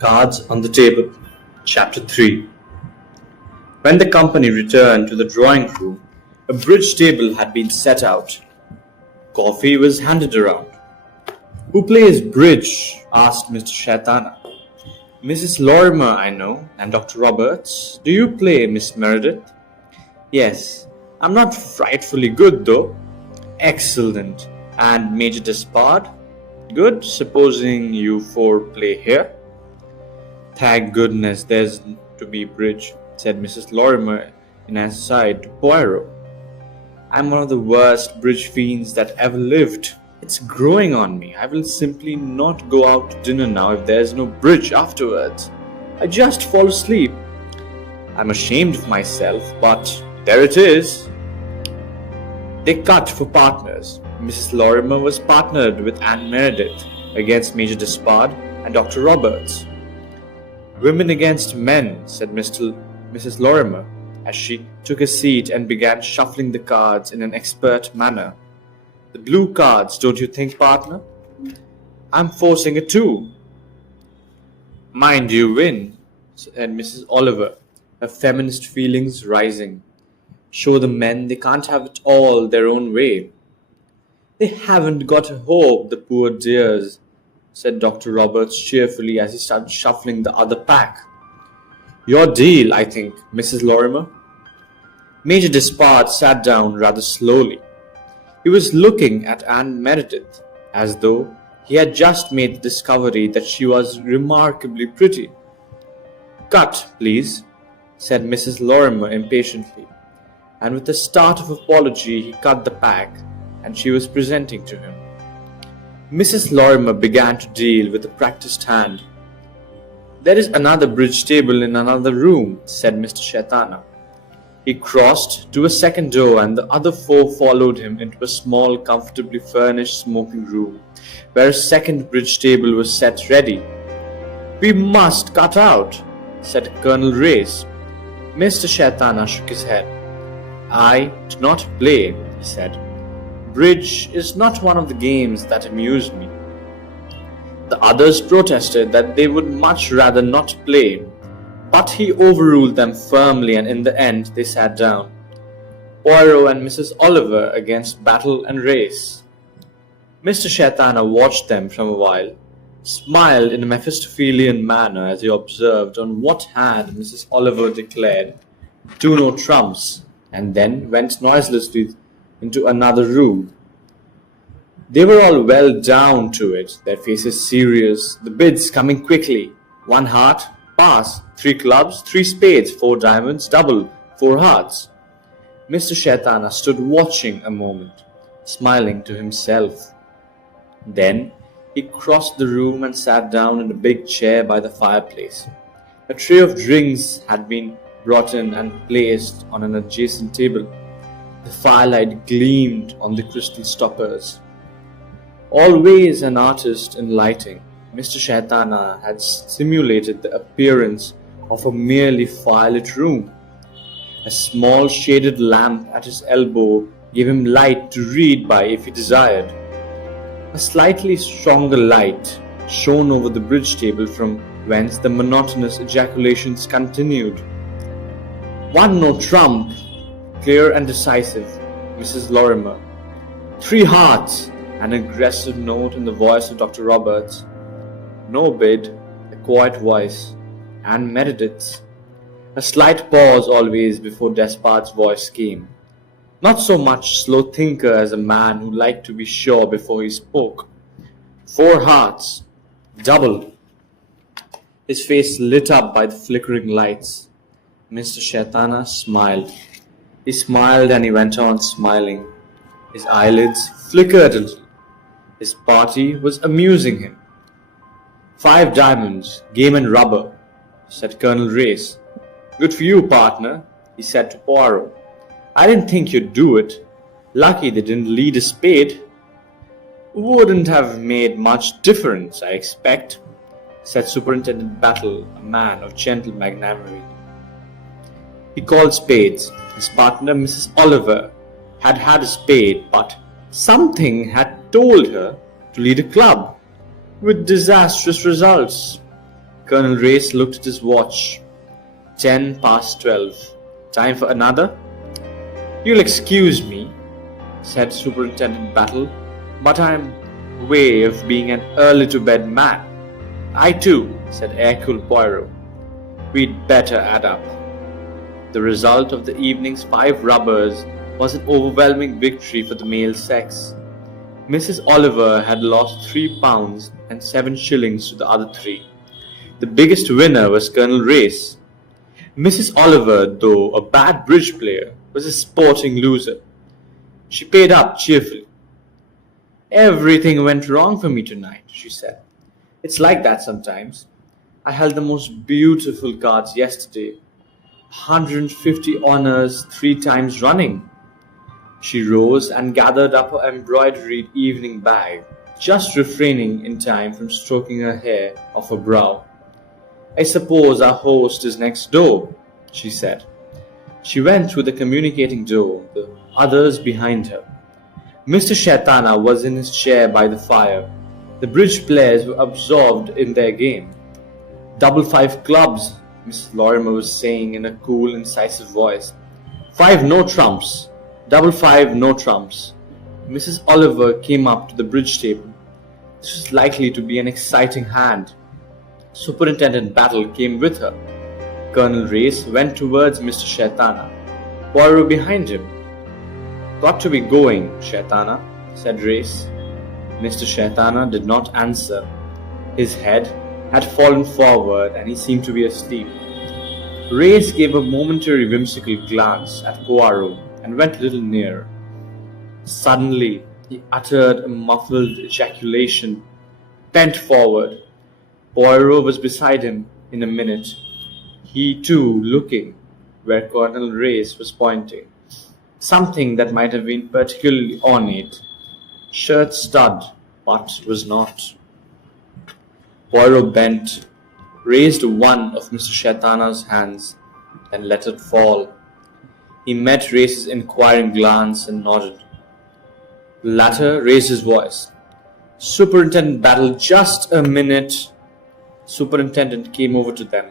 Cards on the Table, Chapter 3. When the company returned to the drawing room, a bridge table had been set out. Coffee was handed around. "Who plays bridge?" asked Mr. Shaitana. "Mrs. Lorimer, I know, and Dr. Roberts. Do you play, Miss Meredith?" "Yes. I'm not frightfully good, though." "Excellent. And Major Despard?" "Good, supposing you four play here." "Thank goodness there's to be bridge," said Mrs. Lorimer in an aside to Poirot. "I'm one of the worst bridge fiends that ever lived. It's growing on me. I will simply not go out to dinner now if there's no bridge afterwards. I just fall asleep. I'm ashamed of myself, but there it is." They cut for partners. Mrs. Lorimer was partnered with Anne Meredith against Major Despard and Dr. Roberts. "Women against men," said Mrs. Lorimer, as she took a seat and began shuffling the cards in an expert manner. "The blue cards, don't you think, partner?" "I'm forcing a 2. "Mind you win," said Mrs. Oliver, her feminist feelings rising. "Show the men they can't have it all their own way." "They haven't got a hope, the poor dears," said Dr. Roberts cheerfully as he started shuffling the other pack. "Your deal, I think, Mrs. Lorimer." Major Despard sat down rather slowly. He was looking at Anne Meredith as though he had just made the discovery that she was remarkably pretty. "Cut, please," said Mrs. Lorimer impatiently, and with a start of apology he cut the pack, and she was presenting to him. Mrs. Lorimer began to deal with a practiced hand. "There is another bridge table in another room," said Mr. Shaitana. He crossed to a second door, and the other 4 followed him into a small, comfortably furnished smoking room, where a second bridge table was set ready. "We must cut out," said Colonel Race. Mr. Shaitana shook his head. "I do not play," he said. "Bridge is not one of the games that amuse me." The others protested that they would much rather not play, but he overruled them firmly, and in the end they sat down. Poirot and Mrs. Oliver against Battle and Race. Mr. Shaitana watched them from a while, smiled in a Mephistophelian manner as he observed on what hand Mrs. Oliver declared 2 no trumps, and then went noiselessly into another room. They were all well down to it, their faces serious, the bids coming quickly. 1 heart, pass, 3 clubs, 3 spades, 4 diamonds, double, 4 hearts. Mr. Shaitana stood watching a moment, smiling to himself. Then he crossed the room and sat down in a big chair by the fireplace. A tray of drinks had been brought in and placed on an adjacent table. The firelight gleamed on the crystal stoppers. Always an artist in lighting, Mr. Shaitana had simulated the appearance of a merely firelit room. A small shaded lamp at his elbow gave him light to read by if he desired. A slightly stronger light shone over the bridge table, from whence the monotonous ejaculations continued. 1 no trump, clear and decisive, Mrs. Lorimer. 3 hearts, an aggressive note in the voice of Dr. Roberts. No bid, a quiet voice, Anne Meredith's. A slight pause always before Despard's voice came. Not so much slow thinker as a man who liked to be sure before he spoke. 4 hearts, double. His face lit up by the flickering lights. Mr. Shaitana smiled. He smiled and he went on smiling. His eyelids flickered a little. His party was amusing him. 5 diamonds, game and rubber, said Colonel Race. "Good for you, partner," he said to Poirot. "I didn't think you'd do it. Lucky they didn't lead a spade." "Wouldn't have made much difference, I expect," said Superintendent Battle, a man of gentle magnanimity. He called spades. His partner, Mrs. Oliver, had had a spade, but something had told her to lead a club, with disastrous results. Colonel Race looked at his watch. 12:10. Time for another? You'll excuse me, said Superintendent Battle, but I'm way of being an early-to-bed man. I too, said Hercule Poirot. We'd better add up. The result of the evening's 5 rubbers was an overwhelming victory for the male sex. Mrs. Oliver had lost 3 pounds and 7 shillings to the other 3. The biggest winner was Colonel Race. Mrs. Oliver, though a bad bridge player, was a sporting loser. She paid up cheerfully. Everything went wrong for me tonight, she said. It's like that sometimes. I held the most beautiful cards yesterday. 150 honors 3 times running. She rose and gathered up her embroideried evening bag, just refraining in time from stroking her hair off her brow. I suppose our host is next door, she said. She went through the communicating door, the others behind her. Mr. Shaitana was in his chair by the fire. The bridge players were absorbed in their game. 5 clubs, Mrs. Lorimer was saying in a cool, incisive voice. 5 no trumps. 5 no trumps. Mrs. Oliver came up to the bridge table. This was likely to be an exciting hand. Superintendent Battle came with her. Colonel Race went towards Mr. Shaitana. Poirot behind him. Got to be going, Shaitana, said Race. Mr. Shaitana did not answer. His head had fallen forward and he seemed to be asleep. Race gave a momentary whimsical glance at Poirot and went a little nearer. Suddenly, he uttered a muffled ejaculation, bent forward. Poirot was beside him in a minute, he too looking where Colonel Race was pointing. Something that might have been particularly ornate. Shirt stud, but was not. Poirot bent, raised one of Mr. Shaitana's hands, and let it fall. He met Race's inquiring glance and nodded. The latter raised his voice. Superintendent Battle, just a minute. Superintendent came over to them.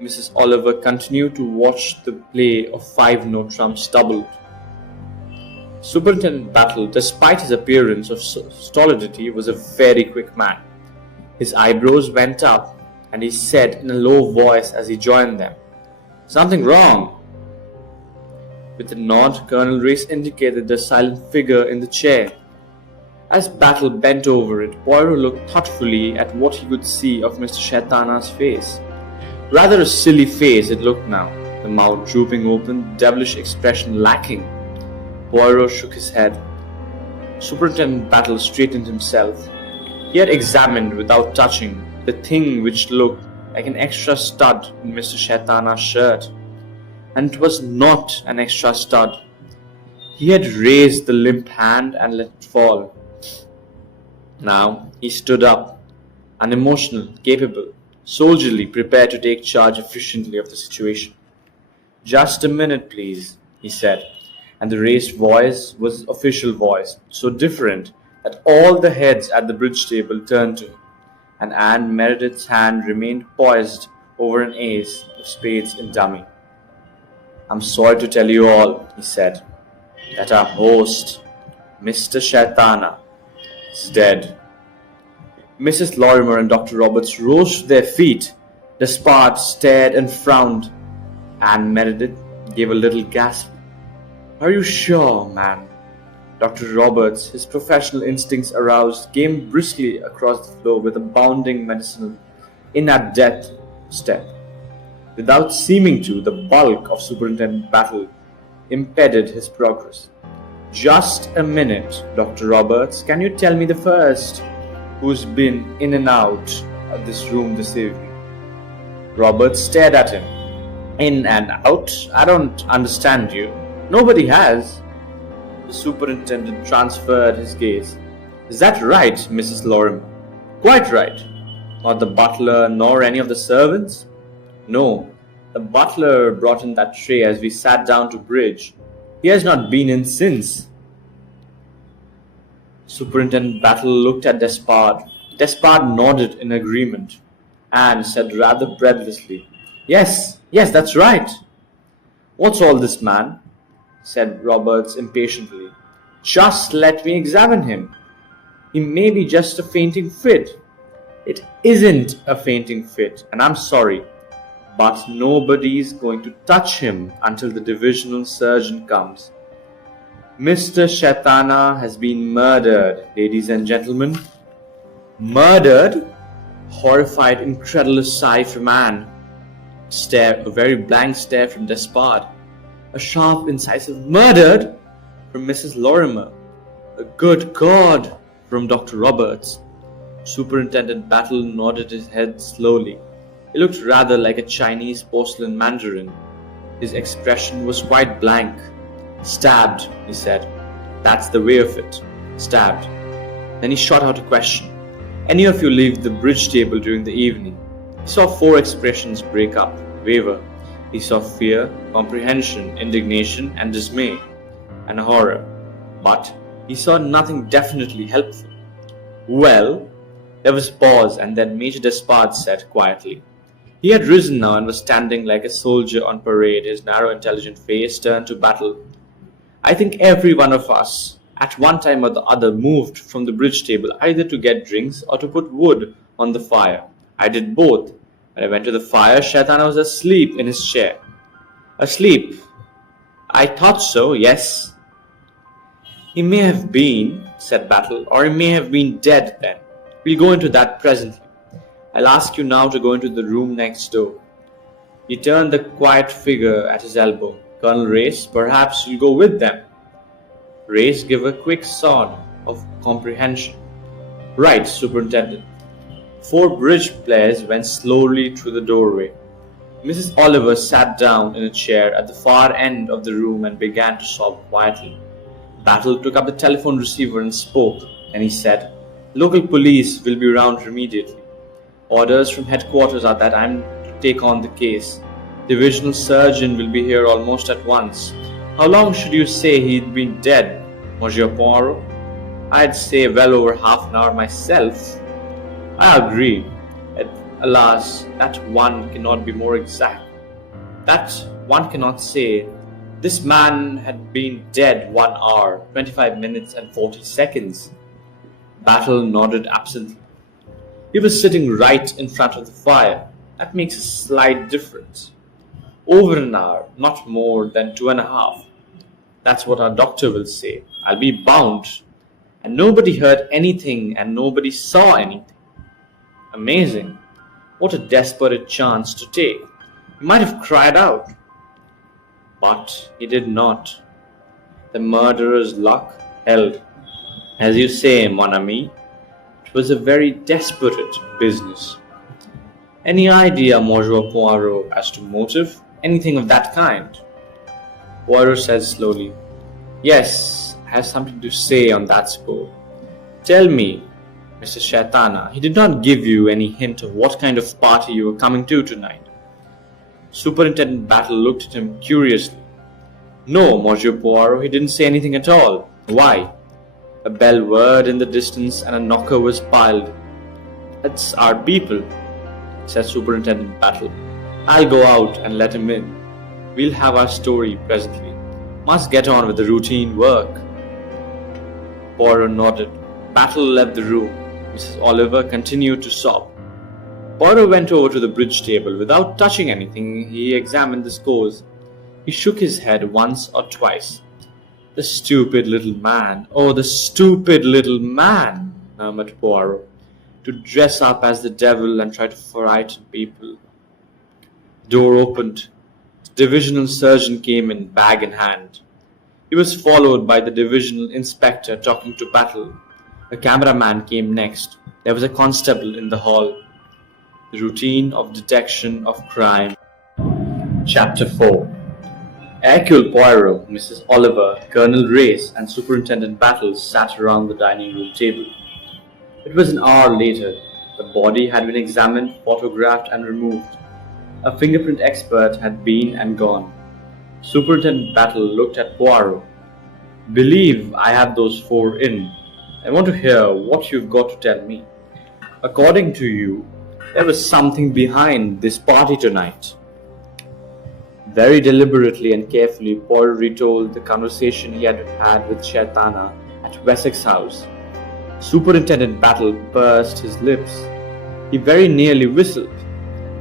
Mrs. Oliver continued to watch the play of 5 no trumps doubled. Superintendent Battle, despite his appearance of stolidity, was a very quick man. His eyebrows went up, and he said in a low voice as he joined them, Something wrong. With a nod, Colonel Race indicated the silent figure in the chair. As Battle bent over it, Poirot looked thoughtfully at what he could see of Mr. Shaitana's face. Rather a silly face it looked now, the mouth drooping open, devilish expression lacking. Poirot shook his head. Superintendent Battle straightened himself. He had examined, without touching, the thing which looked like an extra stud in Mr. Shaitana's shirt. And it was not an extra stud. He had raised the limp hand and let it fall. Now he stood up, unemotional, capable, soldierly prepared to take charge efficiently of the situation. Just a minute, please, he said, and the raised voice was his official voice, so different that all the heads at the bridge table turned to him, and Anne Meredith's hand remained poised over an ace of spades in dummy. I'm sorry to tell you all, he said, that our host, Mr. Shaitana, is dead. Mrs. Lorimer and Dr. Roberts rose to their feet. Despard stared and frowned. Anne Meredith gave a little gasp. Are you sure, ma'am? Dr. Roberts, his professional instincts aroused, came briskly across the floor with a bounding medicinal, in-at-death step. Without seeming to, the bulk of Superintendent Battle impeded his progress. Just a minute, Dr. Roberts. Can you tell me the first who's been in and out of this room this evening? Roberts stared at him. In and out? I don't understand you. Nobody has. The superintendent transferred his gaze. Is that right, Mrs. Lorimer? Quite right. Not the butler nor any of the servants? No. The butler brought in that tray as we sat down to bridge. He has not been in since. Superintendent Battle looked at Despard. Despard nodded in agreement. Anne said rather breathlessly. Yes, yes, that's right. What's all this, man? Said Roberts impatiently. Just let me examine him. He may be just a fainting fit. It isn't a fainting fit, and I'm sorry, but nobody's going to touch him until the divisional surgeon comes. Mr. Shaitana has been murdered, ladies and gentlemen. Murdered? Horrified, incredulous sigh from Anne. A very blank stare from Despard. A sharp, incisive murdered from Mrs. Lorimer. A good God from Dr. Roberts. Superintendent Battle nodded his head slowly. He looked rather like a Chinese porcelain mandarin. His expression was quite blank. Stabbed, he said. That's the way of it. Stabbed. Then he shot out a question. Any of you leave the bridge table during the evening? He saw 4 expressions break up, waver. He saw fear, comprehension, indignation, and dismay, and horror. But he saw nothing definitely helpful. Well, there was a pause, and then Major Despard said quietly. He had risen now and was standing like a soldier on parade, his narrow, intelligent face turned to battle. I think every one of us, at one time or the other, moved from the bridge table either to get drinks or to put wood on the fire. I did both. When I went to the fire, Shaitana was asleep in his chair. Asleep? I thought so, yes. He may have been, said Battle, or he may have been dead then. We'll go into that presently. I'll ask you now to go into the room next door. He turned the quiet figure at his elbow. Colonel Race, perhaps you'll go with them. Race gave a quick sound of comprehension. Right, Superintendent. 4 bridge players went slowly through the doorway. Mrs. Oliver sat down in a chair at the far end of the room and began to sob quietly. Battle took up the telephone receiver and spoke, and he said, Local police will be around immediately. Orders from headquarters are that I'm to take on the case. Divisional surgeon will be here almost at once. How long should you say he'd been dead, Monsieur Poirot? I'd say well over half an hour myself. I agree. Alas, that one cannot be more exact. That one cannot say. This man had been dead 1 hour, 25 minutes and 40 seconds. Battle nodded absently. He was sitting right in front of the fire. That makes a slight difference. Over an hour, not more than 2.5. That's what our doctor will say. I'll be bound. And nobody heard anything and nobody saw anything. Amazing. What a desperate chance to take. He might have cried out. But he did not. The murderer's luck held. As you say, mon ami, it was a very desperate business. Any idea, Monsieur Poirot, as to motive? Anything of that kind? Poirot said slowly, Yes, I have something to say on that score. Tell me, Mr. Shaitana, he did not give you any hint of what kind of party you were coming to tonight. Superintendent Battle looked at him curiously. No, Monsieur Poirot, he didn't say anything at all. Why? A bell whirred in the distance and a knocker was piled. That's our people, said Superintendent Battle. I'll go out and let him in. We'll have our story presently. Must get on with the routine work. Poirot nodded. Battle left the room. Mrs. Oliver continued to sob. Poirot went over to the bridge table. Without touching anything, he examined the scores. He shook his head once or twice. The stupid little man. Oh, the stupid little man, murmured Poirot. To dress up as the devil and try to frighten people. The door opened. The divisional surgeon came in, bag in hand. He was followed by the divisional inspector talking to Battle. A cameraman came next. There was a constable in the hall. The routine of detection of crime. Chapter 4. Hercule Poirot, Mrs. Oliver, Colonel Race, and Superintendent Battle sat around the dining room table. It was an hour later. The body had been examined, photographed, and removed. A fingerprint expert had been and gone. Superintendent Battle looked at Poirot. Believe I have those 4 in. I want to hear what you've got to tell me. According to you, There was something behind this party tonight. Very deliberately and carefully, Poirot retold the conversation he had had with Shaitana at Wessex House. Superintendent Battle pursed his lips. He very nearly whistled.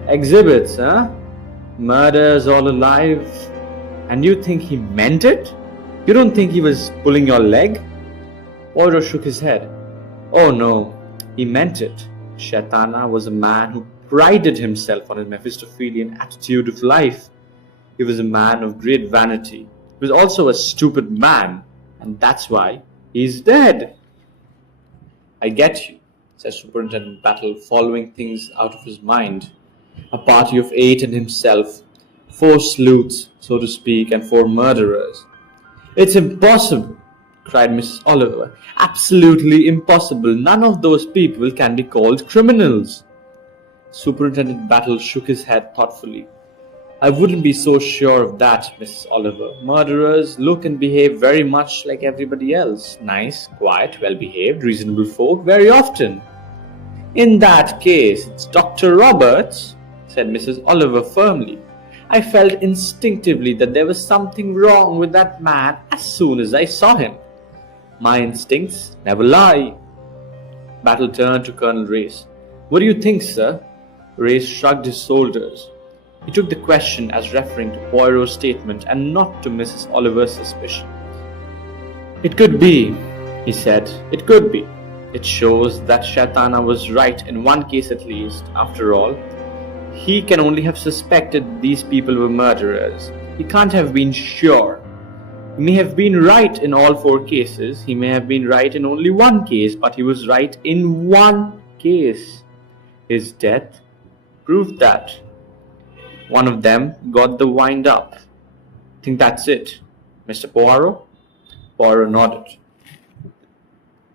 Exhibits, huh? Murders all alive. And you think he meant it? You don't think he was pulling your leg? Poirot shook his head. Oh no, he meant it. Shaitana was a man who prided himself on his Mephistophelian attitude of life. He was a man of great vanity. He was also a stupid man, and that's why he's dead. I get you, said Superintendent Battle, following things out of his mind. A party of 8 and himself, 4 sleuths, so to speak, and 4 murderers. It's impossible, cried Mrs. Oliver. Absolutely impossible. None of those people can be called criminals. Superintendent Battle shook his head thoughtfully. I wouldn't be so sure of that, Mrs. Oliver. Murderers look and behave very much like everybody else. Nice, quiet, well-behaved, reasonable folk, very often. In that case, it's Dr. Roberts, said Mrs. Oliver firmly. I felt instinctively that there was something wrong with that man as soon as I saw him. My instincts never lie. Battle turned to Colonel Race. What do you think, sir? Race shrugged his shoulders. He took the question as referring to Poirot's statement and not to Mrs. Oliver's suspicion. It could be, he said. It could be. It shows that Shaitana was right in one case at least. After all, he can only have suspected these people were murderers. He can't have been sure. He may have been right in all 4 cases. He may have been right in only one case, but he was right in one case. His death proved that. One of them got the wind up. Think that's it, Mr. Poirot? Poirot nodded.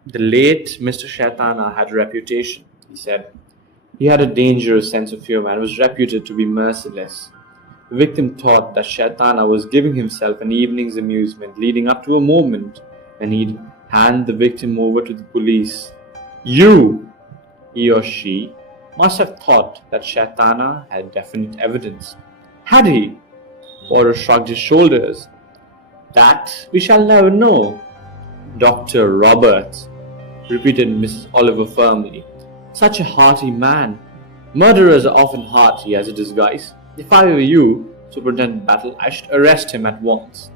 The late Mr. Shaitana had a reputation, he said. He had a dangerous sense of humor and was reputed to be merciless. The victim thought that Shaitana was giving himself an evening's amusement leading up to a moment when he'd hand the victim over to the police. You, he or she, must have thought that Shaitana had definite evidence. Had he? Poirot shrugged his shoulders. That we shall never know. Dr. Roberts, repeated Mrs. Oliver firmly. Such a hearty man. Murderers are often hearty as a disguise. If I were you, Superintendent Battle, I should arrest him at once.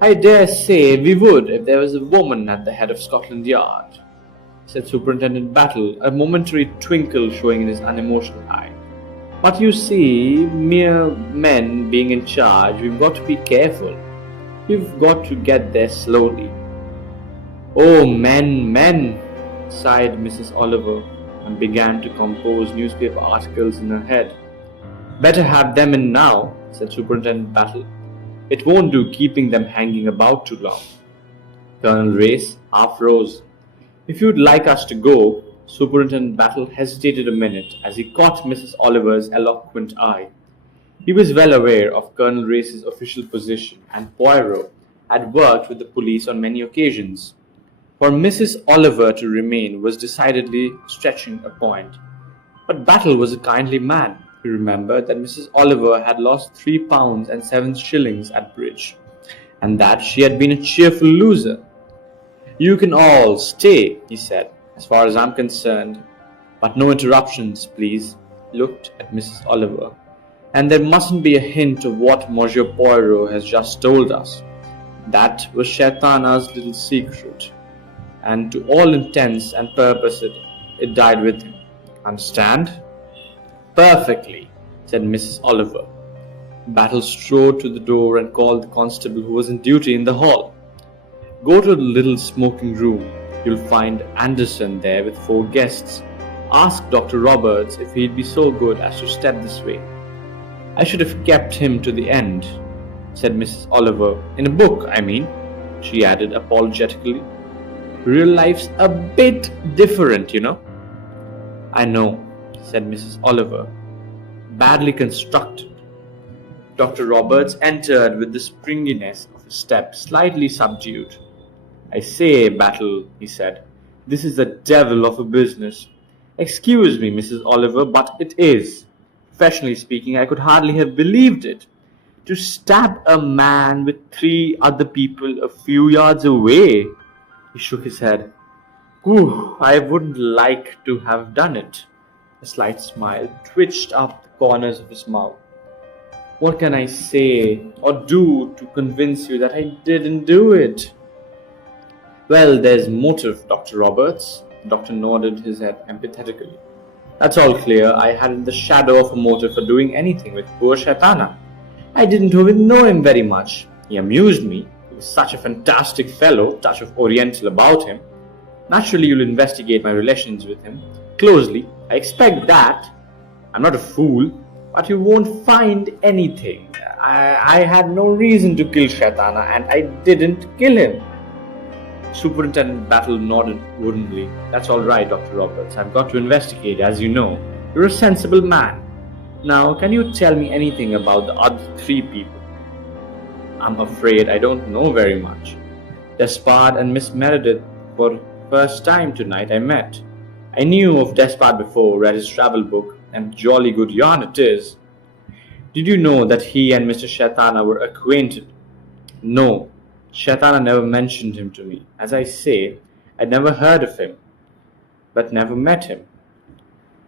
I dare say we would if there was a woman at the head of Scotland Yard, said Superintendent Battle, a momentary twinkle showing in his unemotional eye. But you see, mere men being in charge, we've got to be careful. We've got to get there slowly. Oh, men, sighed Mrs. Oliver, and began to compose newspaper articles in her head. Better have them in now, said Superintendent Battle. It won't do keeping them hanging about too long. Colonel Race half rose. If you'd like us to go, Superintendent Battle hesitated a minute as he caught Mrs. Oliver's eloquent eye. He was well aware of Colonel Race's official position, and Poirot had worked with the police on many occasions. For Mrs. Oliver to remain was decidedly stretching a point. But Battle was a kindly man. He remembered that Mrs. Oliver had lost 3 pounds and 7 shillings at bridge, and that she had been a cheerful loser. You can all stay, he said, as far as I'm concerned, but no interruptions, please. He looked at Mrs. Oliver. And there mustn't be a hint of what Monsieur Poirot has just told us. That was Shaitana's little secret, and to all intents and purposes it died with him. Understand? Perfectly, said Mrs. Oliver. Battle strode to the door and called the constable who was on duty in the hall. Go to the little smoking room. You'll find Anderson there with 4 guests. Ask Dr. Roberts if he'd be so good as to step this way. I should have kept him to the end, said Mrs. Oliver. In a book, I mean, she added apologetically. Real life's a bit different, you know. I know, said Mrs. Oliver. Badly constructed. Dr. Roberts entered with the springiness of a step, slightly subdued. I say, Battle, he said, this is a devil of a business. Excuse me, Mrs. Oliver, but it is. Professionally speaking, I could hardly have believed it. To stab a man with three other people a few yards away. He shook his head. Whew, I wouldn't like to have done it. A slight smile twitched up the corners of his mouth. What can I say or do to convince you that I didn't do it? Well, there's motive, Dr. Roberts. The doctor nodded his head empathetically. That's all clear. I hadn't the shadow of a motive for doing anything with poor Shaitana. I didn't even know him very much. He amused me. He was such a fantastic fellow, touch of Oriental about him. Naturally, you'll investigate my relations with him closely. I expect that. I'm not a fool, but you won't find anything. I had no reason to kill Shaitana, and I didn't kill him. Superintendent Battle nodded woodenly. That's all right, Dr. Roberts. I've got to investigate, as you know. You're a sensible man. Now, can you tell me anything about the other three people? I'm afraid I don't know very much. Despard and Miss Meredith for the first time tonight I met. I knew of Despard before, read his travel book, and jolly good yarn it is. Did you know that he and Mr. Shaitana were acquainted? No. Shaitana never mentioned him to me. As I say, I'd never heard of him, but never met him.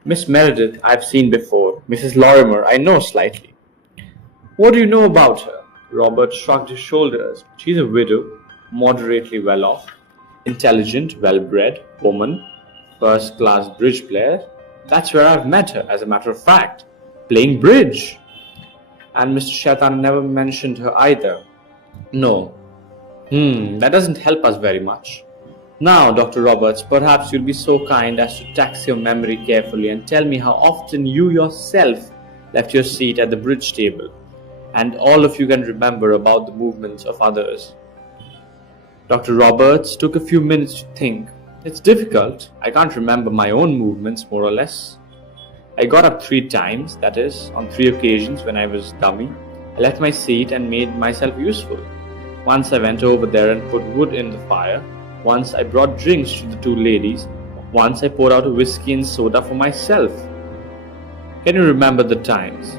Miss Meredith I've seen before. Mrs. Lorimer I know slightly. What do you know about her? Robert shrugged his shoulders. She's a widow, moderately well off, intelligent, well-bred woman, first-class bridge player. That's where I've met her, as a matter of fact, playing bridge. And Mr. Shaitana never mentioned her either. No. That doesn't help us very much. Now, Dr. Roberts, perhaps you'll be so kind as to tax your memory carefully and tell me how often you yourself left your seat at the bridge table, and all of you can remember about the movements of others. Dr. Roberts took a few minutes to think. It's difficult. I can't remember my own movements, more or less. I got up 3 times, that is, on 3 occasions when I was dummy. I left my seat and made myself useful. Once I went over there and put wood in the fire. Once I brought drinks to the 2 ladies. Once I poured out a whiskey and soda for myself. Can you remember the times?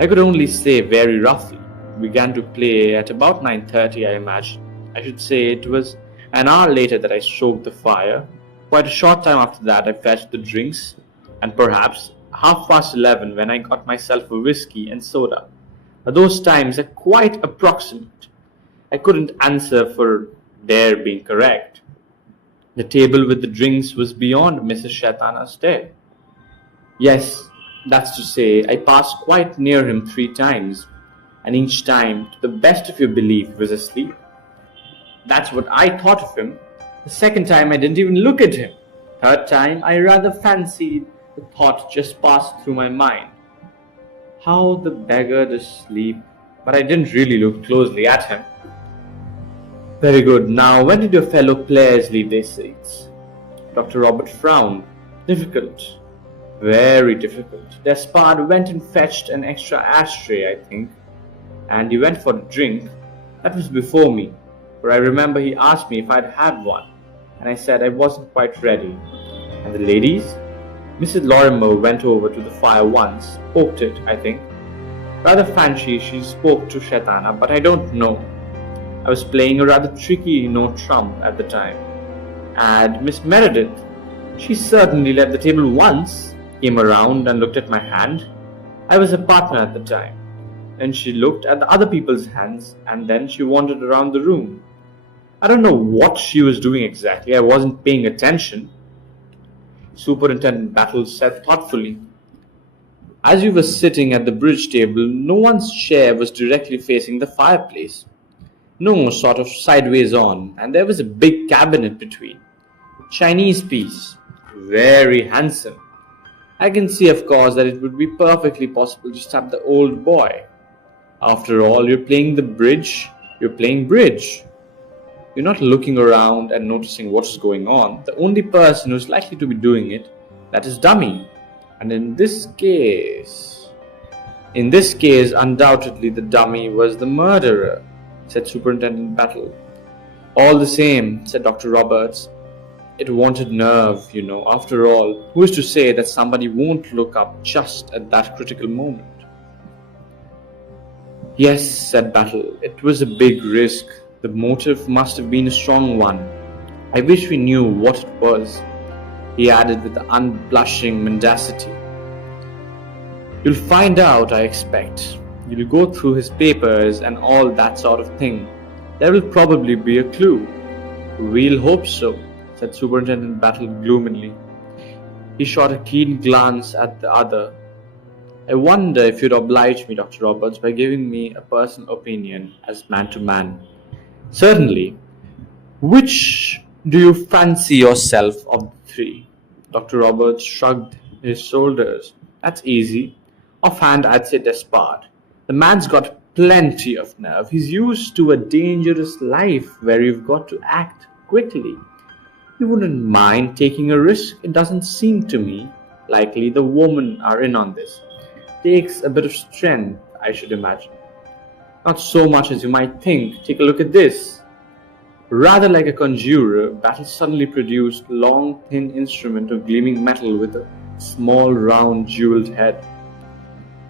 I could only say very roughly. We began to play at about 9:30, I imagine. I should say it was an hour later that I stroked the fire. Quite a short time after that I fetched the drinks, and perhaps 11:30 when I got myself a whiskey and soda. But those times are quite approximate. I couldn't answer for their being correct. The table with the drinks was beyond Mrs. Shaitana's stare. Yes, that's to say, I passed quite near him 3 times, and each time, to the best of your belief, he was asleep. That's what I thought of him. The second time I didn't even look at him. Third time I rather fancied the thought just passed through my mind. How the beggar does sleep. But I didn't really look closely at him. Very good. Now, when did your fellow players leave their seats? Dr. Robert frowned. Difficult. Very difficult. Despard went and fetched an extra ashtray, I think. And he went for a drink. That was before me. For I remember he asked me if I'd had one. And I said I wasn't quite ready. And the ladies? Mrs. Lorimer went over to the fire once. Poked it, I think. Rather fancy she spoke to Shaitana, but I don't know. I was playing a rather tricky no-trump at the time. And Miss Meredith, she certainly left the table once, came around and looked at my hand. I was a partner at the time. Then she looked at the other people's hands, and then she wandered around the room. I don't know what she was doing exactly. I wasn't paying attention. Superintendent Battle said thoughtfully, as we were sitting at the bridge table, no one's chair was directly facing the fireplace. No, sort of sideways on, and there was a big cabinet between. Chinese piece. Very handsome. I can see, of course, that it would be perfectly possible to stab the old boy. After all, you're playing the bridge. You're playing bridge. You're not looking around and noticing what's going on. The only person who's likely to be doing it, that is dummy. And in this case, undoubtedly the dummy was the murderer, said Superintendent Battle. All the same, said Dr. Roberts, It wanted nerve, After all, who is to say that somebody won't look up just at that critical moment? Yes, said Battle, it was a big risk. The motive must have been a strong one. I wish we knew what it was, he added with unblushing mendacity. You'll find out, I expect. You'll go through his papers and all that sort of thing. There will probably be a clue. We'll hope so, said Superintendent Battle gloomily. He shot a keen glance at the other. I wonder if you'd oblige me, Dr. Roberts, by giving me a personal opinion as man to man. Certainly. Which do you fancy yourself of the three? Dr. Roberts shrugged his shoulders. That's easy. Offhand, I'd say Despard. The man's got plenty of nerve. He's used to a dangerous life where you've got to act quickly. You wouldn't mind taking a risk. It doesn't seem to me likely the women are in on this. Takes a bit of strength, I should imagine. Not so much as you might think. Take a look at this. Rather like a conjurer, Battle suddenly produced a long, thin instrument of gleaming metal with a small, round, jeweled head.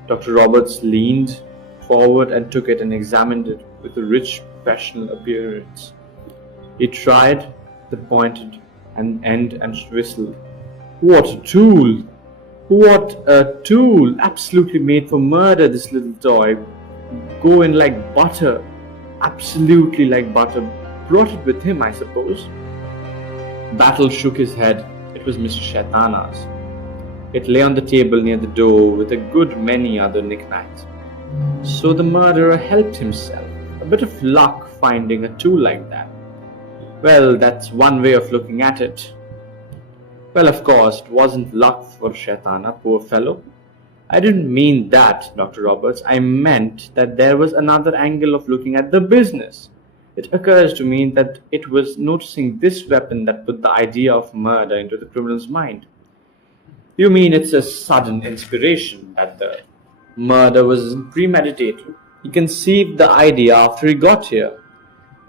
Dr. Roberts leaned forward and took it and examined it with a rich, professional appearance. He tried the pointed end and whistled. What a tool! What a tool! Absolutely made for murder, this little toy. Go in like butter. Absolutely like butter. Brought it with him, I suppose. Battle shook his head. It was Mr. Shaitana's. It lay on the table near the door with a good many other knickknacks. So the murderer helped himself. A bit of luck finding a tool like that. Well, that's one way of looking at it. Well, of course, it wasn't luck for Shaitana, poor fellow. I didn't mean that, Dr. Roberts. I meant that there was another angle of looking at the business. It occurs to me that it was noticing this weapon that put the idea of murder into the criminal's mind. You mean it's a sudden inspiration, that the murder was premeditated? He conceived the idea after he got here.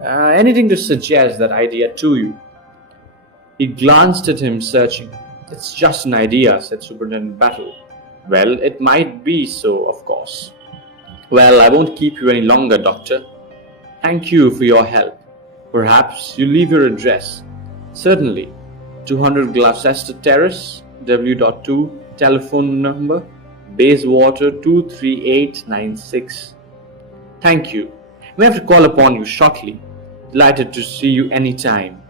Anything to suggest that idea to you? He glanced at him, searching. It's just an idea, said Superintendent Battle. Well, it might be so, of course. Well, I won't keep you any longer, Doctor. Thank you for your help. Perhaps you leave your address. Certainly. 200 Gloucester Terrace, W.2, telephone number, Bayswater 23896. Thank you. We have to call upon you shortly. Delighted to see you any time.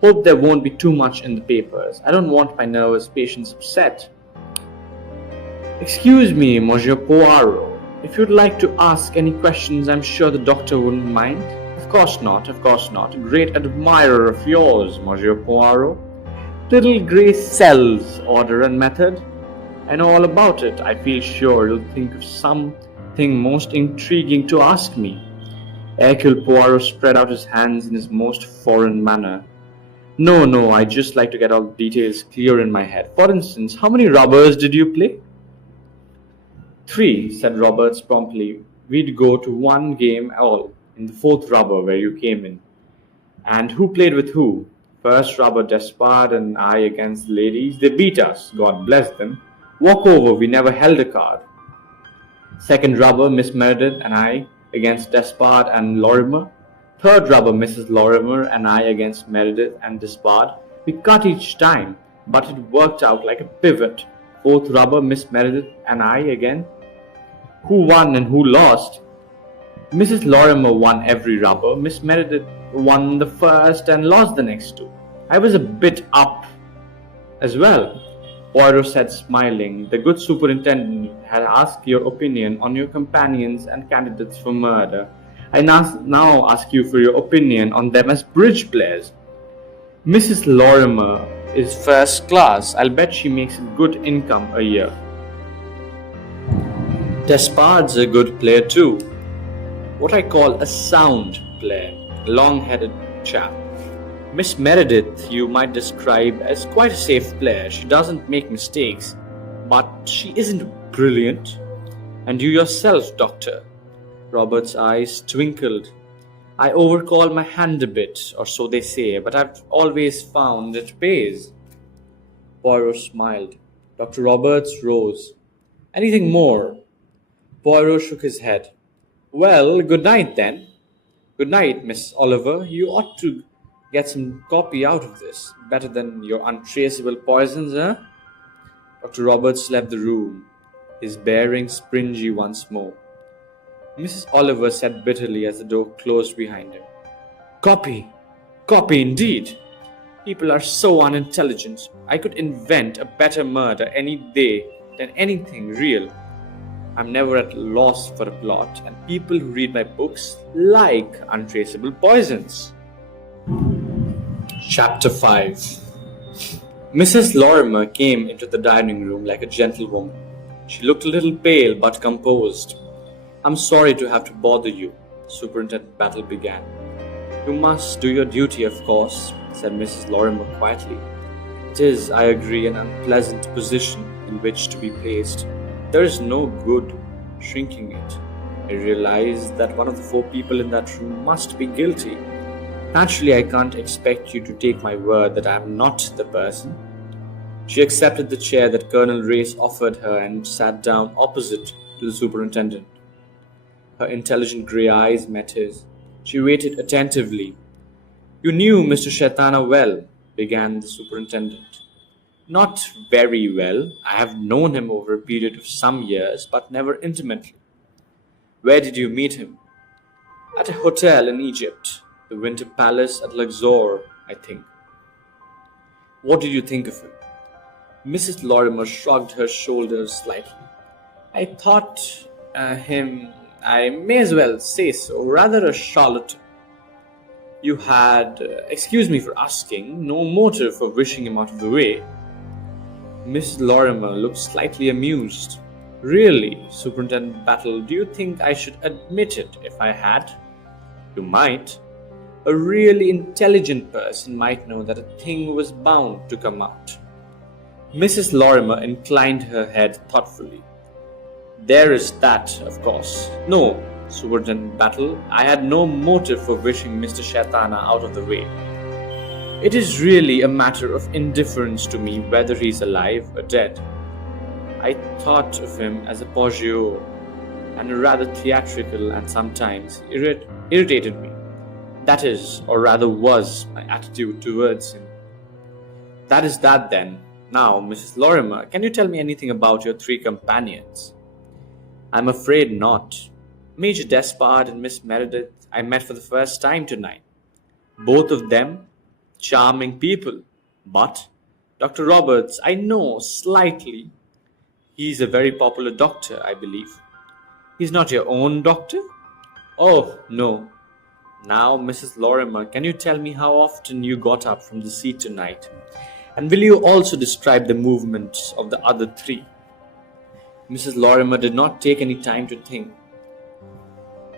Hope there won't be too much in the papers. I don't want my nervous patients upset. Excuse me, Monsieur Poirot. If you'd like to ask any questions, I'm sure the doctor wouldn't mind. Of course not, of course not. A great admirer of yours, Monsieur Poirot. Little grey cells, order and method. I know all about it. I feel sure you'll think of something most intriguing to ask me. Hercule Poirot spread out his hands in his most foreign manner. No, I'd just like to get all the details clear in my head. For instance, how many robbers did you play? 3, said Roberts promptly. We'd go to one game all, in the 4th robber where you came in. And who played with who? First robber Despard and I against the ladies. They beat us, God bless them. Walk over, we never held a card. Second robber Miss Meredith and I against Despard and Lorimer. Third robber Mrs. Lorimer and I against Meredith and Despard. We cut each time, but it worked out like a pivot. Fourth robber Miss Meredith and I again. Who won and who lost? Mrs. Lorimer won every rubber. Miss Meredith won the first and lost the next 2. I was a bit up as well. Poirot said, smiling. The good superintendent had asked your opinion on your companions and candidates for murder. I now ask you for your opinion on them as bridge players. Mrs. Lorimer is first class. I'll bet she makes a good income a year. Despard's a good player too. What I call a sound player. A long-headed chap. Miss Meredith you might describe as quite a safe player. She doesn't make mistakes, but she isn't brilliant. And you yourself, Doctor. Robert's eyes twinkled. I overcall my hand a bit, or so they say, but I've always found it pays. Poirot smiled. Dr. Roberts rose. Anything more? Poirot shook his head. Well, good night then. Good night, Miss Oliver. You ought to get some copy out of this. Better than your untraceable poisons, eh? Dr. Roberts left the room, his bearing springy once more. Mrs. Oliver said bitterly as the door closed behind him. Copy! Copy indeed! People are so unintelligent. I could invent a better murder any day than anything real. I'm never at a loss for a plot, and people who read my books like untraceable poisons. Chapter 5. Mrs. Lorimer came into the dining room like a gentlewoman. She looked a little pale but composed. I'm sorry to have to bother you, Superintendent Battle began. You must do your duty, of course, said Mrs. Lorimer quietly. It is, I agree, an unpleasant position in which to be placed. There is no good shrinking it. I realize that one of the 4 people in that room must be guilty. Naturally, I can't expect you to take my word that I am not the person. She accepted the chair that Colonel Race offered her and sat down opposite to the superintendent. Her intelligent grey eyes met his. She waited attentively. You knew Mr. Shaitana well, began the superintendent. Not very well. I have known him over a period of some years, but never intimately. Where did you meet him? At a hotel in Egypt, the Winter Palace at Luxor, I think. What did you think of him? Mrs. Lorimer shrugged her shoulders slightly. I thought him, I may as well say so, rather a charlatan. You had, excuse me for asking, no motive for wishing him out of the way. Mrs. Lorimer looked slightly amused. Really, Superintendent Battle, do you think I should admit it if I had? You might. A really intelligent person might know that a thing was bound to come out. Mrs. Lorimer inclined her head thoughtfully. There is that, of course. No, Superintendent Battle, I had no motive for wishing Mr. Shaitana out of the way. It is really a matter of indifference to me whether he is alive or dead. I thought of him as a Poirot, and a rather theatrical and sometimes irritated me. That is, or rather was, my attitude towards him. That is that then. Now, Mrs. Lorimer, can you tell me anything about your 3 companions? I'm afraid not. Major Despard and Miss Meredith I met for the first time tonight. Both of them charming people. But Dr. Roberts, I know slightly. He's a very popular doctor, I believe. He's not your own doctor? Oh, no. Now, Mrs. Lorimer, can you tell me how often you got up from the seat tonight? And will you also describe the movements of the other 3? Mrs. Lorimer did not take any time to think.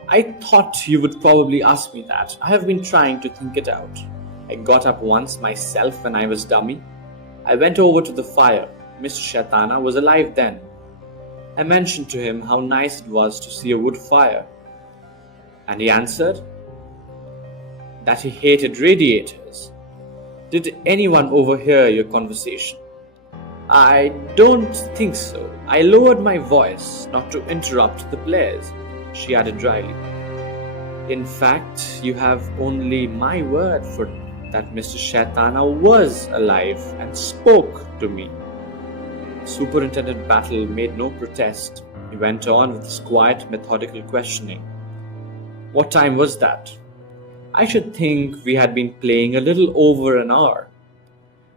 I thought you would probably ask me that. I have been trying to think it out. I got up once myself when I was dummy. I went over to the fire. Mr. Shaitana was alive then. I mentioned to him how nice it was to see a wood fire. And he answered that he hated radiators. Did anyone overhear your conversation? I don't think so. I lowered my voice, not to interrupt the players, she added dryly. In fact, you have only my word for that Mr. Shaitana was alive and spoke to me. Superintendent Battle made no protest. He went on with his quiet, methodical questioning. What time was that? I should think we had been playing a little over an hour.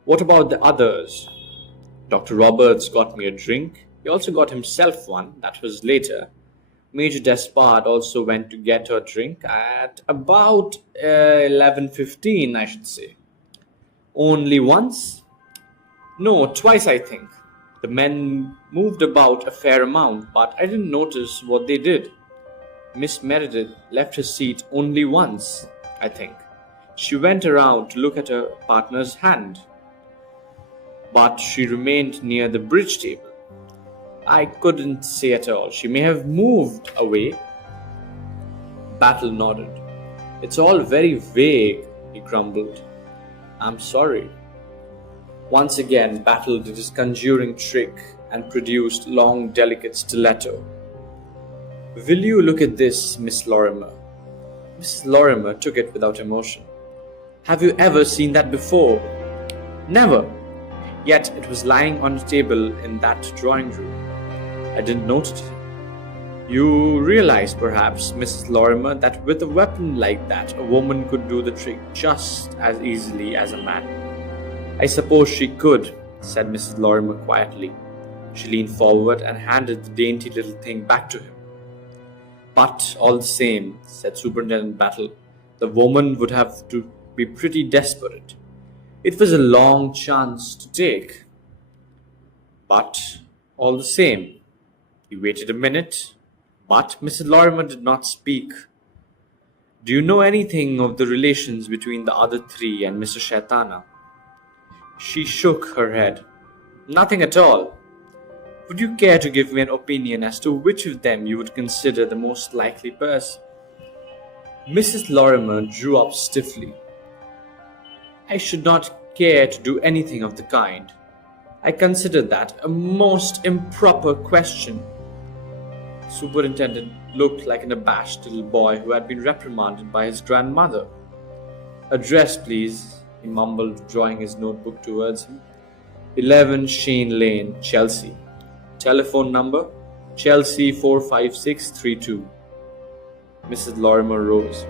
What about the others? Dr. Roberts got me a drink. He also got himself one. That was later. Major Despard also went to get her a drink at about 11:15, I should say. Only once? No, twice, I think. The men moved about a fair amount, but I didn't notice what they did. Miss Meredith left her seat only once, I think. She went around to look at her partner's hand, but she remained near the bridge table. I couldn't say at all. She may have moved away. Battle nodded. It's all very vague, he grumbled. I'm sorry. Once again, Battle did his conjuring trick and produced long, delicate stiletto. Will you look at this, Miss Lorimer? Mrs. Lorimer took it without emotion. Have you ever seen that before? Never. Yet it was lying on the table in that drawing room. I didn't notice it. You realize, perhaps, Mrs. Lorimer, that with a weapon like that, a woman could do the trick just as easily as a man. I suppose she could, said Mrs. Lorimer quietly. She leaned forward and handed the dainty little thing back to him. But all the same, said Superintendent Battle, the woman would have to be pretty desperate. It was a long chance to take. But all the same, he waited a minute, but Mrs. Lorimer did not speak. Do you know anything of the relations between the other three and Mr. Shaitana? She shook her head. Nothing at all. Would you care to give me an opinion as to which of them you would consider the most likely person? Mrs. Lorimer drew up stiffly. I should not care to do anything of the kind. I consider that a most improper question. The superintendent looked like an abashed little boy who had been reprimanded by his grandmother. Address, please, he mumbled, drawing his notebook towards him. 11 Sheen Lane, Chelsea. Telephone number, Chelsea 45632. Mrs. Lorimer rose.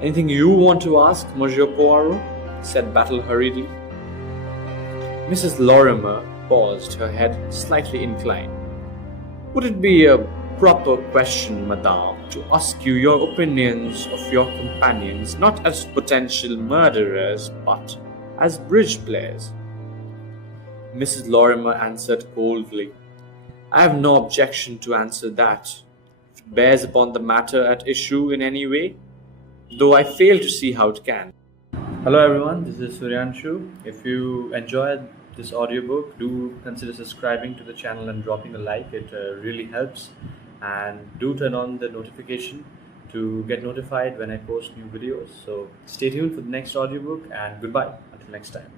Anything you want to ask, Monsieur Poirot? Said Battle hurriedly. Mrs. Lorimer paused, her head slightly inclined. Would it be a proper question, madame, to ask you your opinions of your companions, not as potential murderers, but as bridge players? Mrs. Lorimer answered coldly. I have no objection to answer that, if it bears upon the matter at issue in any way, though I fail to see how it can. Hello everyone, this is Suryanshu. If you enjoyed this audiobook, do consider subscribing to the channel and dropping a like. It really helps. And do turn on the notification to get notified when I post new videos. So stay tuned for the next audiobook and goodbye until next time.